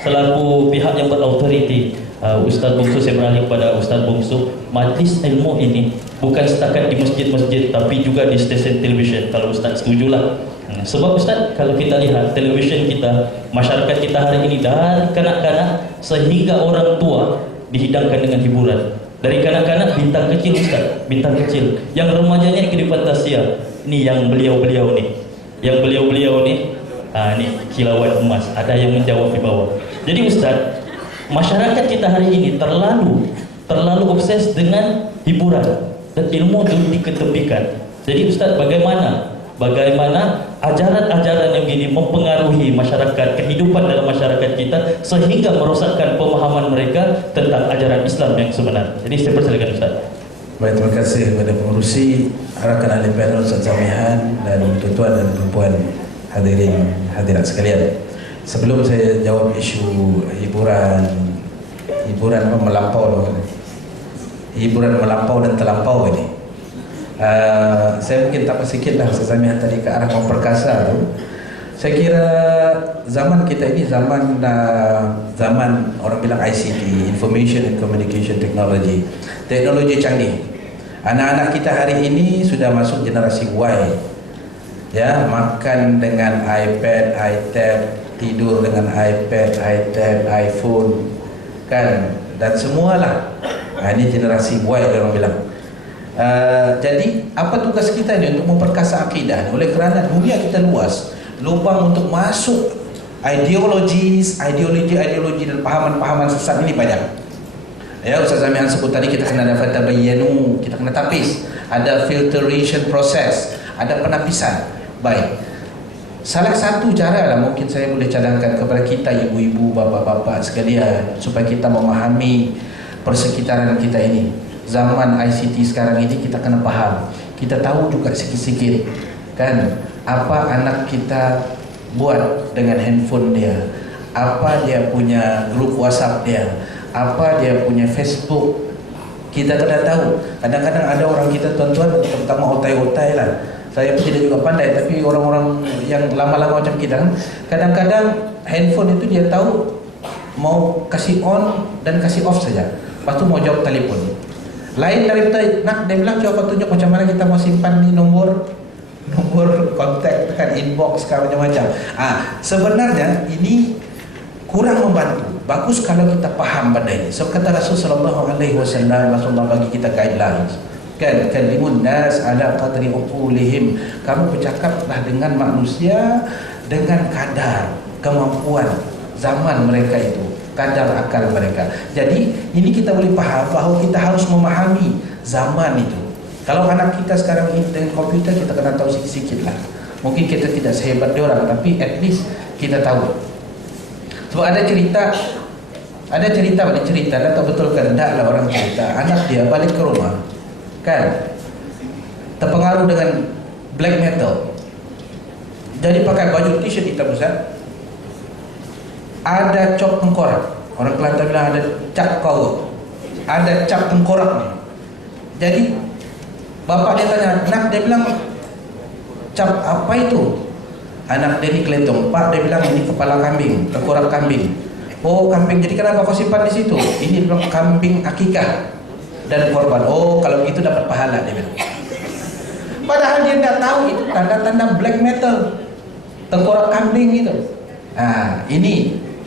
selaku pihak yang berautoriti, Ustaz Bungsu, saya beralih kepada Ustaz Bungsu, majlis ilmu ini bukan setakat di masjid-masjid, tapi juga di stesen televisyen, kalau Ustaz setujulah. Sebab Ustaz, kalau kita lihat televisyen kita, masyarakat kita hari ini, dari kanak-kanak sehingga orang tua dihidangkan dengan hiburan. Dari kanak-kanak bintang kecil Ustaz, bintang kecil. Yang remajanya ikut Fantasia. Ini yang beliau-beliau ni. Yang beliau-beliau ni, ni kilauan emas. Ada yang menjawab di bawah. Jadi Ustaz, masyarakat kita hari ini terlalu obses dengan hiburan, dan ilmu itu diketepikan. Jadi Ustaz, bagaimana ajaran-ajaran yang begini mempengaruhi masyarakat, kehidupan dalam masyarakat kita, sehingga merosakkan pemahaman mereka tentang ajaran Islam yang sebenar. Jadi saya persilakan Ustaz. Baik, terima kasih kepada pengurusi, rakan ahli panel Ustaz Samihan, dan tuan-tuan dan perempuan hadirat sekalian. Sebelum saya jawab isu hiburan melampau dan terlampau ini, saya mungkin tak sikitlah Ustaz Samihan tadi ke arah memperkasa tu. Saya kira zaman kita ini zaman orang bilang ICT, Information and Communication Technology, teknologi canggih. Anak-anak kita hari ini sudah masuk generasi Y, ya, makan dengan iPad, iTab, tidur dengan iPad, iTab, iPhone, kan, dan semualah. Ini generasi Y orang bilang. Jadi apa tugas kita ni untuk memperkasa akidah? Oleh kerana dunia kita luas, lubang untuk masuk ideologi dan pahaman-pahaman sesat ini banyak. Ya, Ustaz Zamian sebut tadi kita kena ada fatabayyanu, kita kena tapis, ada filtration process, ada penapisan. Baik. Salah satu cara lah mungkin saya boleh cadangkan kepada kita ibu-ibu, bapa-bapa sekalian, supaya kita memahami persekitaran kita ini. Zaman ICT sekarang ini kita kena faham. Kita tahu juga sikit-sikit kan apa anak kita buat dengan handphone dia, apa dia punya grup WhatsApp dia, apa dia punya Facebook. Kita kena tahu. Kadang-kadang ada orang kita tuan-tuan, terutama otai-otai lah, saya pun tidak juga pandai, tapi orang-orang yang lama-lama macam kita kan, kadang-kadang handphone itu dia tahu mau kasih on dan kasih off saja, lepas tu mau jawab telefon. Lain daripada nak dia bilang coba tunjuk macam mana kita mau simpan ni nomor kontak, tekan inbox kan macam-macam. Sebenarnya ini kurang membantu. Bagus kalau kita faham benda ini. Sebab kata Rasulullah SAW, Rasulullah bagi kita guidelines. Kan, kalimun nas ala qadri uqulihim. Kamu bercakaplah dengan manusia dengan kadar kemampuan zaman mereka itu, kadar akal mereka. Jadi ini kita boleh faham bahawa kita harus memahami zaman itu. Kalau anak kita sekarang ini dengan komputer, kita kena tahu sikit-sikit lah. Mungkin kita tidak sehebat dia orang, tapi at least kita tahu. Sebab ada cerita, tak tahu betul ke tidak lah orang cerita. Anak dia balik ke rumah, kan, terpengaruh dengan black metal. Jadi pakai baju t-shirt hitam besar, ada cop tengkorak. Orang Kelantan bilang ada cap kau, ada cap tengkorak ni. Jadi bapak dia tanya, nak, dia bilang cap apa itu? Anak dia ni kelentong. Pak, dia bilang ini kepala kambing, tengkorak kambing. Oh, kambing. Jadi kenapa kau simpan di situ? Ini bilang kambing akikah dan korban. Oh, kalau begitu dapat pahala, dia bilang. Padahal dia tidak tahu itu tanda-tanda black metal, tengkorak kambing itu. Ini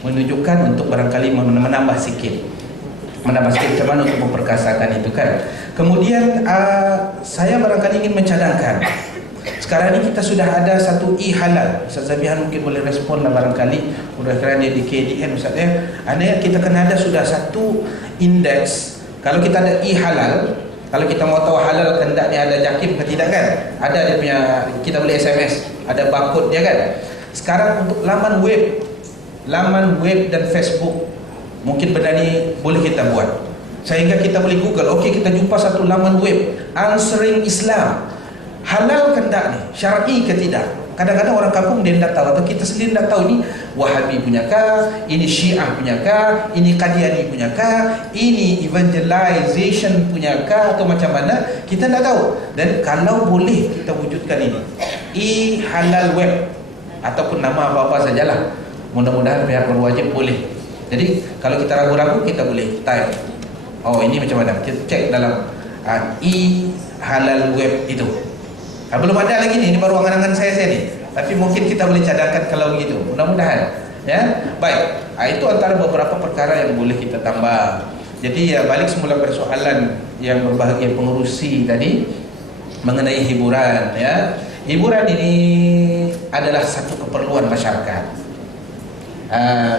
menunjukkan untuk barangkali menambah sikit macam mana untuk memperkasakan itu kan. Kemudian saya barangkali ingin mencadangkan, sekarang ini kita sudah ada satu e-halal. Ustaz Zabihan mungkin boleh respon lah barangkali, sudah kerana dia di KDN Ustaz ya. Ada kita kena ada sudah satu indeks. Kalau kita ada e-halal, kalau kita mau tahu halal hendaknya ada JAKIM ke tidak kan, ada dia punya, kita boleh SMS, ada barcode dia kan. Sekarang untuk laman web dan Facebook, mungkin benda ni boleh kita buat sehingga kita boleh Google. Okey, kita jumpa satu laman web, Answering Islam, halal ke tak ni, syar'i ke tidak. Kadang-kadang orang kampung dia tak tahu, atau kita sendiri tak tahu, ini Wahabi punyakah, ini Syiah punyakah, ini Qadiani punyakah, ini evangelization punyakah, atau macam mana, kita tak tahu. Dan kalau boleh kita wujudkan ini e-halal web ataupun nama apa-apa sajalah, mudah-mudahan pihak berwajib boleh. Jadi kalau kita ragu-ragu, kita boleh type, oh ini macam mana, kita cek dalam e-halal web itu. Belum ada lagi ni, ini baru angan-angan saya ni. Tapi mungkin kita boleh cadangkan kalau begitu. Mudah-mudahan. Ya, baik. Itu antara beberapa perkara yang boleh kita tambah. Jadi balik semula persoalan yang berbahagia pengurusi tadi mengenai hiburan. Ya, hiburan ini adalah satu keperluan masyarakat.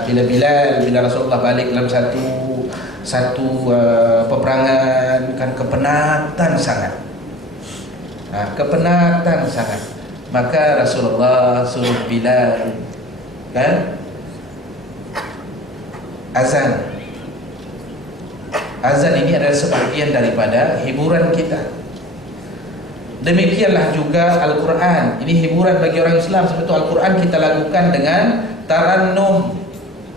Bila Rasulullah balik dalam satu peperangan, kan kepenatan sangat. Kepenatan sangat. Maka Rasulullah suruh Bilal, kan, azan. Azan ini adalah sebahagian daripada hiburan kita. Demikianlah juga Al-Quran. Ini hiburan bagi orang Islam. Sebab itu Al-Quran kita lakukan dengan tarannum.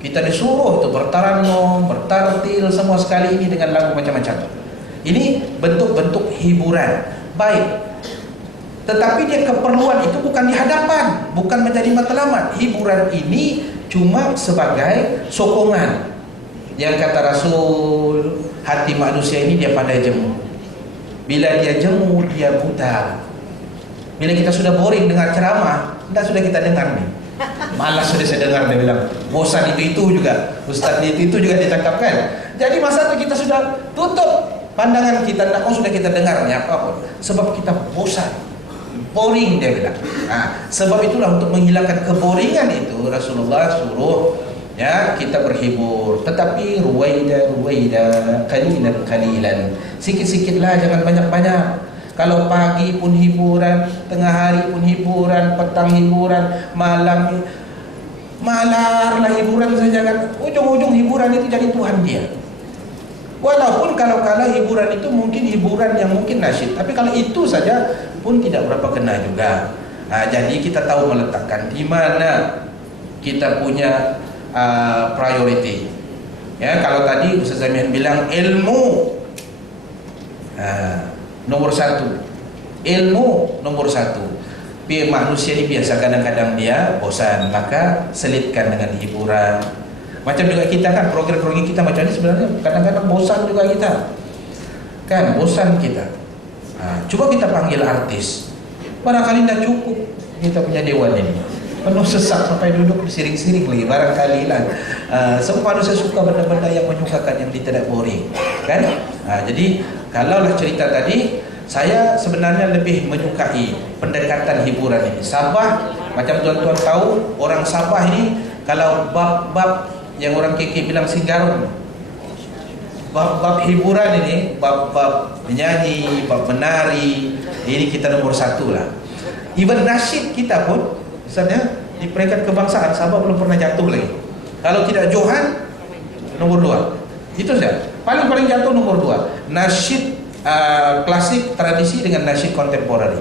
Kita disuruh tu bertarannum, bertartil, semua sekali ini dengan lagu macam-macam. Ini bentuk-bentuk hiburan. Baik. Tetapi dia keperluan itu bukan di hadapan, bukan menjadi matlamat. Hiburan ini cuma sebagai sokongan. Yang kata Rasul, hati manusia ini dia pandai jemu. Bila dia jemu, dia buta. Bila kita sudah boring dengar ceramah, tidak sudah kita dengar nih. Malas sudah saya dengar, dia bilang. Bosan itu juga. Ustaz itu juga ditangkapkan. Jadi masa itu kita sudah tutup pandangan kita, tidak mau sudah kita dengarnya apapun. Sebab kita bosan. boring dia bilang. Sebab itulah untuk menghilangkan keboringan itu Rasulullah suruh ya kita berhibur, tetapi ruwaida qalilan, sikit-sikitlah, jangan banyak-banyak. Kalau pagi pun hiburan, tengah hari pun hiburan, petang hiburan, malam malarlah hiburan saja, kan ujung-ujung hiburan itu jadi Tuhan dia. Walaupun kalau hiburan itu mungkin hiburan yang mungkin nasyid, tapi kalau itu saja pun tidak berapa kena juga. Jadi kita tahu meletakkan di mana kita punya priority. Ya, kalau tadi Ustaz Zamian bilang ilmu nomor satu, ilmu nomor satu. Manusia ini biasa kadang-kadang dia bosan, maka selitkan dengan hiburan. Macam juga kita kan, program-program kita macam ini sebenarnya kadang-kadang bosan juga kita, kan bosan kita. Coba kita panggil artis, barangkali tidak cukup kita punya dewan ini, penuh sesak sampai duduk siring-siring lagi, barangkali lah. Semua manusia suka benda-benda yang menyukakan, yang tidak boring, kan? Jadi kalaulah cerita tadi, saya sebenarnya lebih menyukai pendekatan hiburan ini. Sabah, macam tuan-tuan tahu, orang Sabah ini kalau bab-bab yang orang keke bilang singgarum, bab-bab hiburan ini, bab-bab menyanyi, bab menari, ini kita nomor satu lah. Even nasyid kita pun, misalnya di peringkat kebangsaan, Sabah belum pernah jatuh lagi. Kalau tidak Johan, nomor 2. Itu saja. Paling jatuh nomor 2. Nasyid klasik tradisi dengan nasyid kontemporari.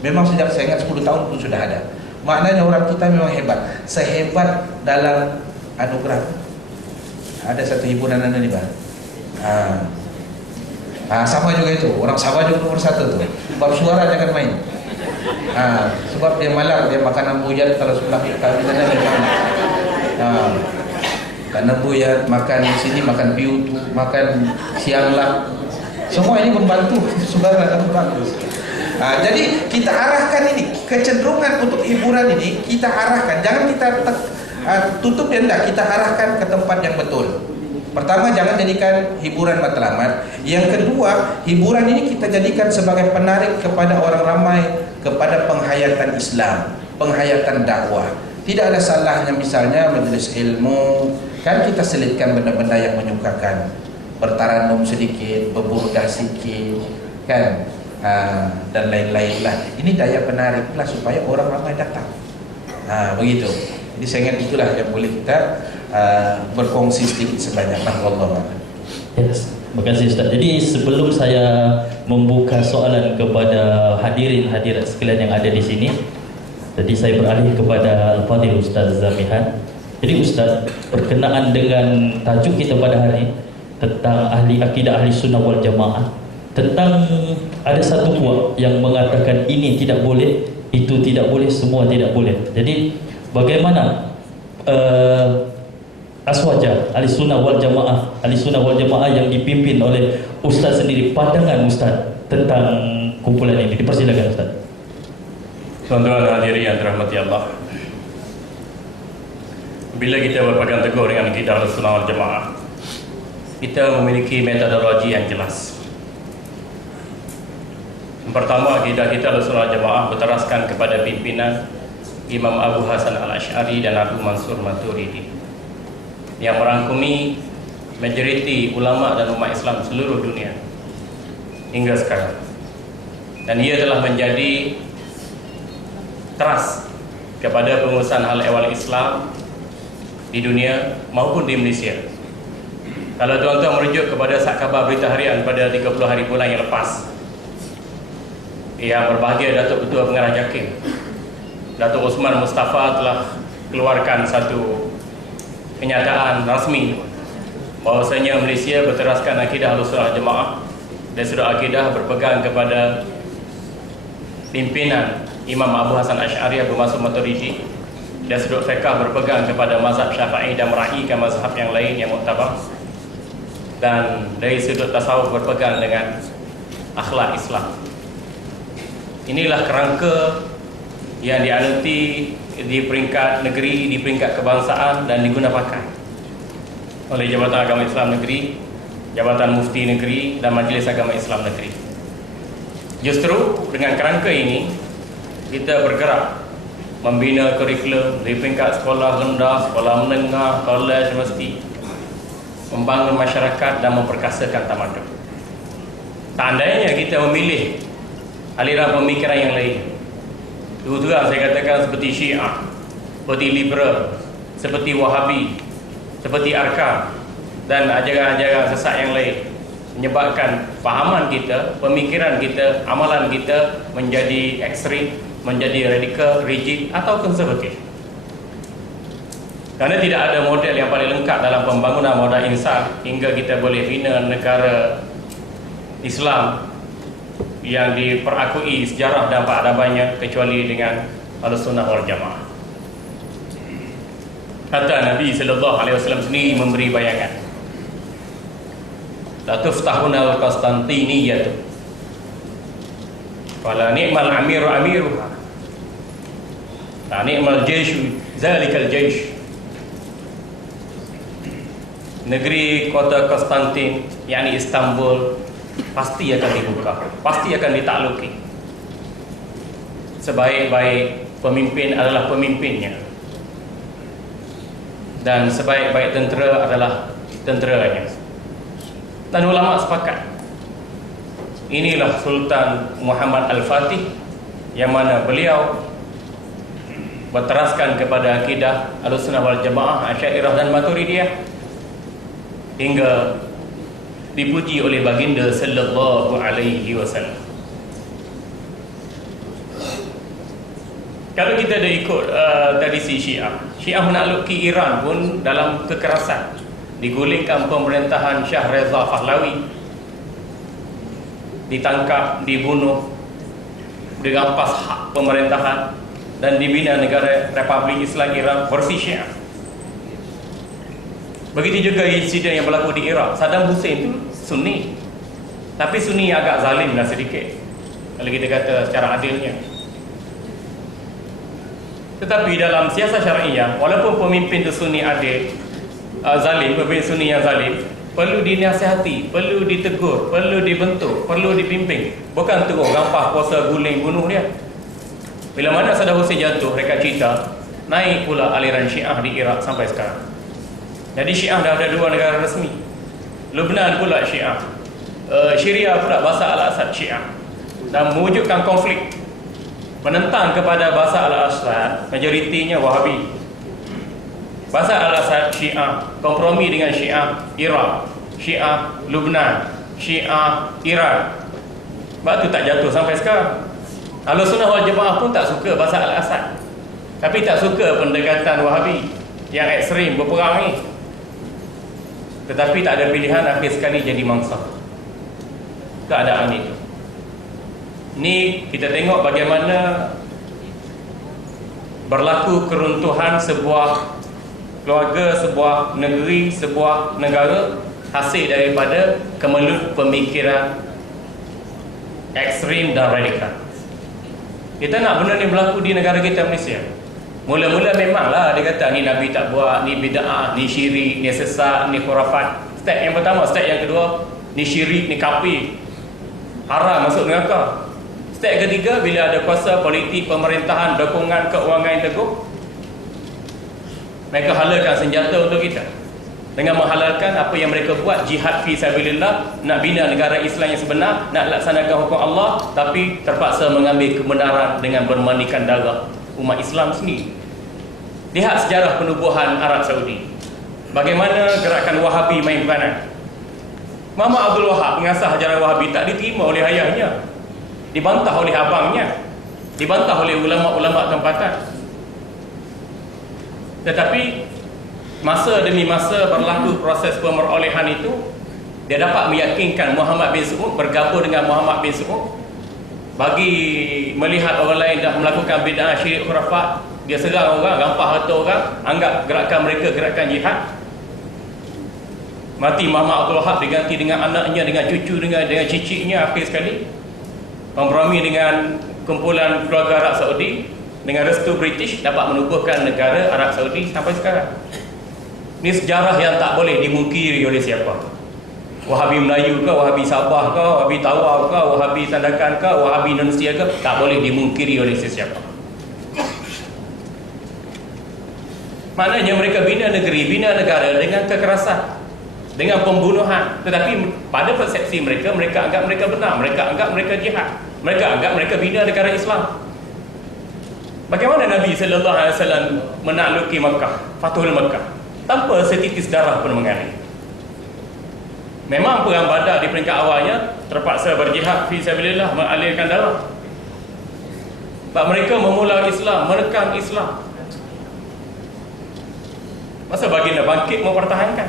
Memang sejak saya ingat 10 tahun pun sudah ada. Maknanya orang kita memang hebat. Sehebat dalam anugerah. Ada satu hiburan anda nih, Bang. Sama juga itu. Orang Sabah juga nomor 1 tuh. Bab suara jangan main. Sebab dia malar, dia makan ambuyat kalau sebelah kabilannya memang. Makan ambuyat, makan di sini, makan piutu, makan sianglah. Semua ini membantu saudara dan bagus. Jadi kita arahkan ini, kecenderungan untuk hiburan ini kita arahkan. Jangan kita tutup dia, enggak, kita arahkan ke tempat yang betul. Pertama, jangan jadikan hiburan matlamat. Yang kedua, hiburan ini kita jadikan sebagai penarik kepada orang ramai, kepada penghayatan Islam, penghayatan dakwah. Tidak ada salahnya misalnya majelis ilmu, kan kita selitkan benda-benda yang menyukakan, bertaranum sedikit, berburdah sedikit, kan, dan lain-lain lah. Ini daya penarik lah supaya orang ramai datang. Begitu. Jadi saya ingat itulah yang boleh kita berkongsi sedikit sebanyak. Allah. Yes. Terima kasih Ustaz. Jadi sebelum saya membuka soalan kepada hadirin-hadirat sekalian yang ada di sini, jadi saya beralih kepada Al-Fadhil Ustaz Zamihan. Jadi Ustaz, berkenaan dengan tajuk kita pada hari ini tentang ahli akidah ahli sunnah wal jamaah, tentang ada satu kuat yang mengatakan ini tidak boleh, itu tidak boleh, semua tidak boleh. Jadi bagaimana aswaja ahli sunnah wal jamaah yang dipimpin oleh Ustaz sendiri, pandangan Ustaz tentang kumpulan ini? Dipersilakan Ustaz. Tuan-tuan hadirin yang dirahmati Allah, bila kita berpegang teguh dengan akidah Ahlussunnah wal Jamaah, kita memiliki metodologi yang jelas. Yang pertama, akidah kita Ahlussunnah wal Jamaah berteraskan kepada pimpinan Imam Abu Hasan Al-Asy'ari dan Abu Mansur Maturidi, yang merangkumi majoriti ulama dan umat Islam seluruh dunia hingga sekarang. Dan ia telah menjadi teras kepada pengurusan hal ehwal Islam di dunia maupun di Malaysia. Kalau tuan-tuan merujuk kepada sat khabar berita harian pada 30 hari bulan yang lepas, yang berbahagia Datuk Ketua Pengarah JAKIM, Datuk Osman Mustafa, telah keluarkan satu kenyataan rasmi bahawasanya Malaysia berteraskan akidah Ahlussunnah Jamaah dan sudut akidah berpegang kepada pimpinan Imam Abu Hasan Asy'ari, Abu Mansur Maturidi, dan sudut fiqah berpegang kepada mazhab Syafi'i dan meraihkan mazhab yang lain yang muktabar, dan dari sudut tasawuf berpegang dengan akhlak Islam. Inilah kerangka yang dianuti di peringkat negeri, di peringkat kebangsaan, dan digunapakai oleh Jabatan Agama Islam Negeri, Jabatan Mufti Negeri, dan Majlis Agama Islam Negeri. Justru dengan kerangka ini, kita bergerak membina kurikulum di peringkat sekolah rendah, sekolah menengah, kolej, universiti, membangun masyarakat dan memperkasakan tamadun. Seandainya kita memilih aliran pemikiran yang lain, terus saya katakan seperti Syiah, seperti liberal, seperti Wahabi, seperti Arkam dan ajaran-ajaran sesat yang lain, menyebabkan fahaman kita, pemikiran kita, amalan kita menjadi ekstrim, menjadi radikal, rigid atau konservatif. Kerana tidak ada model yang paling lengkap dalam pembangunan modal insan hingga kita boleh bina negara Islam yang diperakui sejarah dan peradabannya kecuali dengan Ahlussunnah wal Jamaah. Kata Nabi sallallahu alaihi wasallam sendiri memberi bayangan, la tuftahuna al-Qastantiniyah wala ni'mal amiru amiruha la ni'mal jaishu zalikal jaish. Negeri kota Konstantin, yakni Istanbul, pasti akan dibuka, pasti akan ditakluki. Sebaik-baik pemimpin adalah pemimpinnya, dan sebaik-baik tentera adalah tenteranya. Dan ulama sepakat, inilah Sultan Muhammad Al-Fatih, yang mana beliau berteraskan kepada akidah Ahlussunnah wal Jamaah, Asy'ariyah dan Maturidiyah, hingga dipuji oleh baginda sallallahu alaihi wasallam. Kalau kita dah ikut tradisi Syiah, Syiah menakluki Iran pun dalam kekerasan. Digulingkan pemerintahan Shah Reza Pahlavi, ditangkap, dibunuh, dirampas hak pemerintahan dan dibina negara Republik Islam Iran versi Syiah. Begitu juga insiden yang berlaku di Iraq. Saddam Hussein itu Sunni, tapi Sunni agak zalim lah sedikit kalau kita kata secara adilnya. Tetapi dalam siasat syariah, walaupun pemimpin itu Sunni adil, zalim, pemimpin Sunni yang zalim, perlu dinasihati, perlu ditegur, perlu dibentuk, perlu dibimbing. Bukan terus gampang kuasa guling bunuh dia. Bila mana Saddam Hussein jatuh, mereka cerita, naik pula aliran Syiah di Iraq sampai sekarang. Jadi Syiah dah ada dua negara resmi. Lebanon pula Syiah, Syria pula Bashar al-Assad Syiah, dan mewujudkan konflik menentang kepada Bashar al-Assad, majoritinya Wahabi. Bashar al-Assad Syiah, kompromi dengan Syiah Iraq, Syiah Lebanon, Syiah Iran. Sebab tu tak jatuh sampai sekarang. Ahlussunnah wal Jamaah pun tak suka Bashar al-Assad, tapi tak suka pendekatan Wahabi yang ekstrim berperang ni. Tetapi tak ada pilihan, akhir sekali jadi mangsa keadaan itu. Ni kita tengok bagaimana berlaku keruntuhan sebuah keluarga, sebuah negeri, sebuah negara hasil daripada kemelut pemikiran ekstrim dan radikal. Kita nak benda ni berlaku di negara kita Malaysia. Mula-mula memanglah dia kata ni Nabi tak buat, ni bid'ah, ni syirik, ni sesat, ni khurafat. Step yang pertama, step yang kedua, ni syirik, ni kafir, haram masuk neraka. Step ketiga, bila ada kuasa politik, pemerintahan, dukungan keuangan yang teguh, mereka halalkan senjata untuk kita dengan menghalalkan apa yang mereka buat, jihad fi sabilillah, nak bina negara Islam yang sebenar, nak laksanakan hukum Allah, tapi terpaksa mengambil kebenaran dengan bermandikan darah umat Islam sendiri. Lihat sejarah penubuhan Arab Saudi, bagaimana gerakan Wahabi main peranan. Muhammad Abdul Wahab, pengasas ajaran Wahabi, tak diterima oleh ayahnya, dibantah oleh abangnya, dibantah oleh ulama-ulama tempatan. Tetapi masa demi masa berlaku proses pemerolehan itu, dia dapat meyakinkan Muhammad bin Saud bergabung dengan Muhammad bin Saud. Bagi melihat orang lain dah melakukan bid'ah, syirik, khurafat, dia serang orang, rampas harta orang, anggap gerakan mereka gerakan jihad. Mati Muhammad Abdul Wahab, diganti dengan anaknya, dengan cucu, dengan cicitnya. Akhir sekali kompromi dengan kumpulan keluarga Arab Saudi, dengan restu British, dapat menubuhkan negara Arab Saudi sampai sekarang. Ini sejarah yang tak boleh dimungkiri oleh siapa. Wahabi Melayu ke, Wahabi Sabah ke, Wahabi Tawau ke, Wahabi Sandakan ke, Wahabi Indonesia ke, tak boleh dimungkiri oleh sesiapa. Maknanya mereka bina negeri, bina negara dengan kekerasan, dengan pembunuhan. Tetapi pada persepsi mereka, mereka anggap mereka benar, mereka anggap mereka jihad, mereka anggap mereka bina negara Islam. Bagaimana Nabi sallallahu alaihi wasallam menakluki Makkah, Fathul Makkah, tanpa setitis darah pun mengalir. Memang perang Badar di peringkat awalnya terpaksa berjihad fi sabilillah, mengalirkan darah. Sebab mereka memula Islam, menekan Islam. Masa baginda bangkit mempertahankan.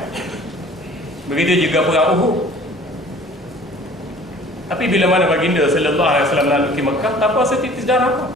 Begitu juga perang Uhud. Tapi bila mana baginda sallallahu alaihi wasallam menakluki Makkah tanpa setitis darah pun.